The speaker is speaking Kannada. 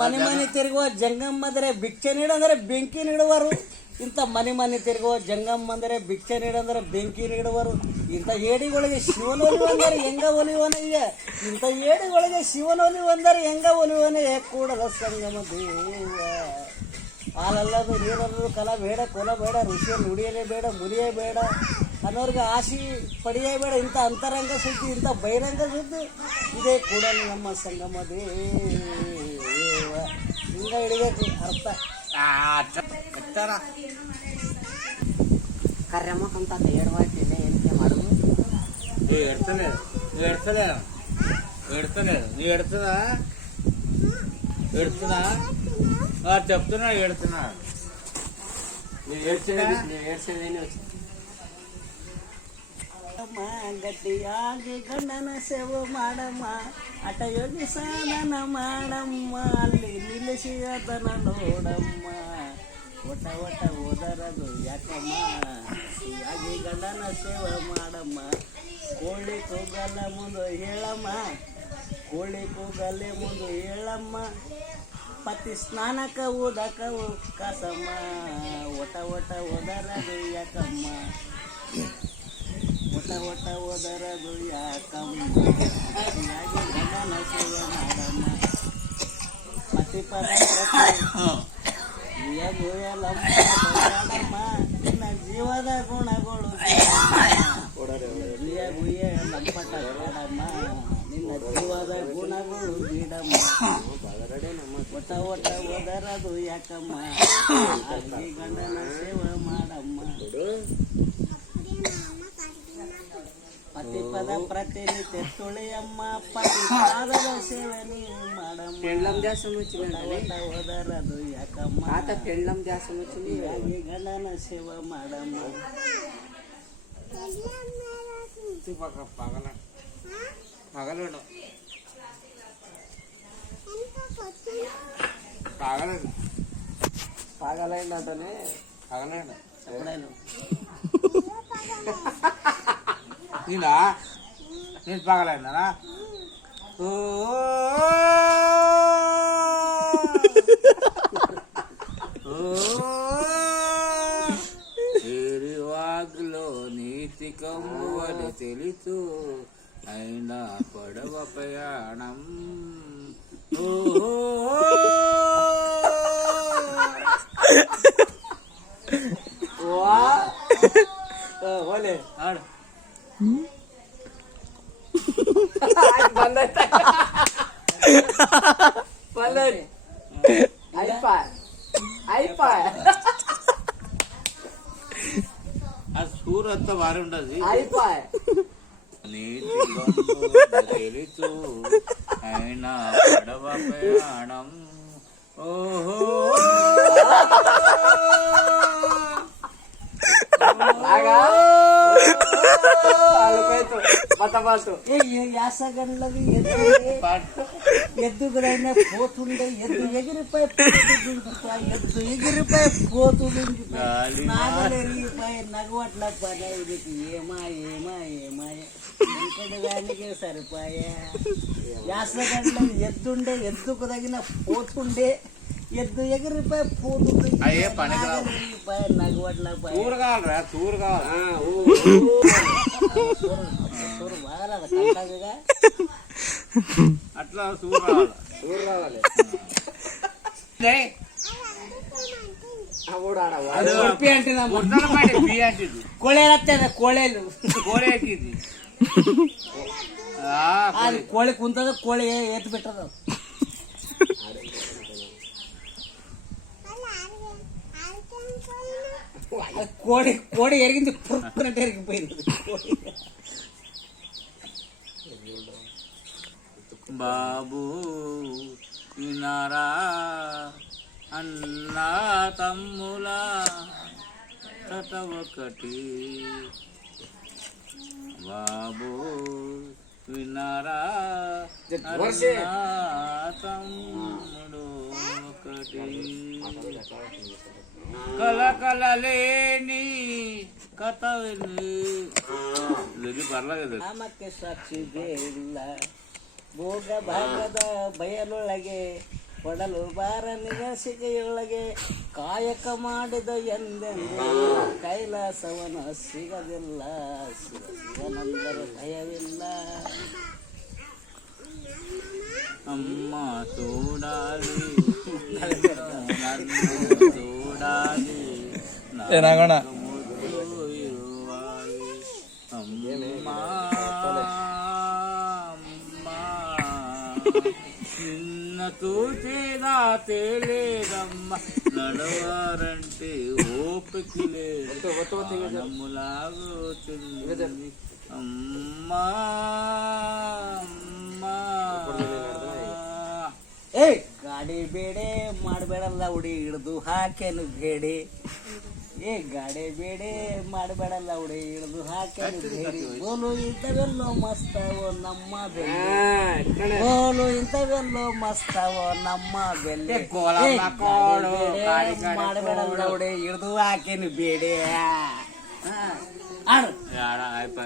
ಮನೆ ಮನೆ ತಿರುಗುವ ಜಂಗಮ್ಮಂದರೆ ಭಿಕ್ಷೆ ನೀಡಂದರೆ ಬೆಂಕಿ ನೀಡುವರು. ಇಂಥ ಮನೆ ಮನೆ ತಿರುಗುವ ಜಂಗಮ್ಮಂದರೆ ಭಿಕ್ಷೆ ನೀಡಂದರೆ ಬೆಂಕಿ ನೀಡುವರು. ಇಂಥ ಏಡಿಗಳಿಗೆ ಶಿವನೊಲಿವಂದರೆ ಹೆಂಗ ಒಲಿವನಯ್ಯ. ಇಂಥ ಏಡಿಗಳಿಗೆ ಶಿವನೊಲಿವಂದರೆ ಹೆಂಗ ಒಲಿವನೇ ಕೂಡಲ ಸಂಗಮ ದೇವ. ಹಾಲಲ್ಲದು ನೀರಲ್ಲದು ಕಲ ಬೇಡ ಕೊಲ ಬೇಡ ಋಷಿಯ ನುಡಿಯಲೇ ಬೇಡ ಮುರಿಯೇ ಬೇಡ ಅನ್ನೋರ್ಗೆ ಆಶಿ ಪಡೆಯೇ ಬೇಡ. ಇಂಥ ಅಂತರಂಗ ಸುದ್ದಿ ಇಂಥ ಬಹಿರಂಗ ಸುದ್ದಿ ಇದೇ ಕೂಡಲ ನಮ್ಮ ಸಂಗಮ ದೇವ. ಹಿಂಗ ಹಿಡಿಬೇಕು ಅರ್ಥ. ಕರ್ಯಮ್ಮಕ್ಕಂತ ಹೇಳ್ವಾಟಿದೆ ಎಂತ ಮಾಡುದು. ಎಡ್ತಾನೆ ನೀ ಎಡ್ತದ చెప్తున్నా ఎడుతున్నా ಗಟ್ಟಿಯಾಗಿ ಗಂಡನ ಸೇವೆ ಮಾಡಮ್ಮ, ಹಠ ಯೋಗಿ ಸಾಧನ ಮಾಡಮ್ಮ, ಅಲ್ಲಿ ನಿಲ್ಲಿಸಿ ಅದನ್ನ ನೋಡಮ್ಮ, ಒಟ ಒಟ ಓದರದು ಯಾಕಮ್ಮ, ಹೀಗಾಗಿ ಗಂಡನ ಸೇವೆ ಮಾಡಮ್ಮ, ಕೋಳಿ ಕೂಗಲ್ಲ ಮುಂದೆ ಹೇಳಮ್ಮ, ಕೋಳಿ ಕೂಗಲ್ಲೇ ಮುಂದೆ ಹೇಳಮ್ಮ, ಪತಿ ಸ್ನಾನಕ ಊದಕ ಕಸಮ್ಮ, ಒಟ ಒಟ ಓದರದು ಯಾಕಮ್ಮ, ಒಟ ಒಟ ಓದರದು ಯಾಕಮ್ಮ, ಹೀಗಾಗಿ ಗಂಡನ ಸೇವೆ ಮಾಡಮ್ಮ, ಪತಿ ಪದ ಗುಯಲಮ್ಮ, ನಿನ್ನ ಜೀವದ ಗುಣಗಳು ಗುಯ ಲಂಪಟ ಬೇಡಮ್ಮ, ನಿನ್ನ ಜೀವದ ಗುಣಗಳು ಬಿಡಮ್ಮ, ಒಟ ಒಟ ಓದರದು ಯಾಕಮ್ಮ, ಅಲ್ಲಿ ಗಂಡನ ಸೇವೆ ಮಾಡಮ್ಮ, ಪತಿ ಪದ ಪ್ರತಿನಿತ್ಯ ತುಳಿಯಮ್ಮ, ಪತಿ ಪಾದದ ಸೇವೆ ನೀವು ಮಾಡಮ್ಮ, ಒಟ ಓದರದು ಯಾಕಮ್ಮ, ಹೀಗಾಗಿ ಗಂಡನ ಸೇವೆ ಮಾಡಮ್ಮ. పాగలైందంటనే పగలైండు నేను పగలైందనా. ఏరివాగ్లో నీతి కమ్మువని తెలుసు అయినా పడవ ప్రయాణం. సూర్ అంతా బాగా ఉండదు. నీటి తెలుసు అయినా పడవ ప్రయాణం. ఓహో యాసగండ్లవి ఎద్దుగురైనా పోతుండే, ఎద్దు ఎగిరిపోయి ఎద్దు ఎగిరిపోయి పోతుంది, నాగలెరిగిపోయి నగవట్ల పని. ఇది ఏమా ఏమా ఏమా ఇంకటి దానికి సరిపోయా. యాసగండ్లవి ఎద్దుండే, ఎద్దుకు తగిన పోతుండే, ఎద్దు ఎగిరిపోయి పోతుంది, నగవట్ల పని. తూరు కావాలరా, తూరు కావాలి. అట్లా సూరు రావాలి. కోళేలు కోಳಿ ಕುಂತದ, ಕೋಳಿ ಏತ್ ಬಿಟ್ಟದ. కోడి ఎరిగింది, పురుక్కునట్టు ఎరిగిపోయింది. బాబు వినారా అన్నా తమ్ముల కథ ఒకటి, బాబు వినారా అన్నా తమ్ముడు ఒకటి, కలకలలేని కథ పర్లేదు. సాక్షి ಭೋಗ ಭಾಗದ ಬಯಲೊಳಗೆ ಕೊಡಲು ಬಾರ ನಿರಾಶೆಗೆಯೊಳಗೆ ಕಾಯಕ ಮಾಡಿದ ಎಂದೆಂದು ಕೈಲಾಸವನ ಸಿಗದಿಲ್ಲ ಸಿಗನೆಂದರೆ ಭಯವಿಲ್ಲ. ಅಮ್ಮ ತೋಡಾಲಿ ತೋಡಾಲಿ ಏನಾಗೋಣ ಮುದ್ದು ಇರುವಾಲಿ ಅಮ್ಮ ಅಮ್ಮ ನಿನ್ನ ತೂತಿದ ತೇಲೇದಮ್ಮ ನಡವಾರಂటే ಓಪಿಕಿಲೆ ನಮ್ಮಲಾಗುತ್ತಿಲ್ಲ ಅಮ್ಮ ಅಮ್ಮ ಏ ಗಾಡಿ ಬೇಡೆ ಮಾಡಬೇಡಲ್ಲ ಉಡಿ ಹಿಡ್ದು ಹಾಕೇನು ಬೇಡಿ. ಏ ಗಾಡಿ ಬೇಡೆ ಮಾಡಬೇಡಲ್ಲ ಉಡಿ ಹಿಡ್ದು ಹಾಕೇನು ಬೇಡಿ. ಬೋಲು ಇಂಥವೆಲ್ಲೋ ಮಸ್ತವೋ ನಮ್ಮ ಬೆಲೆ, ಬೋಲು ಇಂಥವೆಲ್ಲೋ ಮಸ್ತವೋ ನಮ್ಮ ಬೆಲೆ. ಮಾಡಬೇಡಲ್ಲ ಉಡಿ ಹಿಡ್ದು ಹಾಕೇನು ಬೇಡಿ. ಯಾರ ಆಯ್ಪ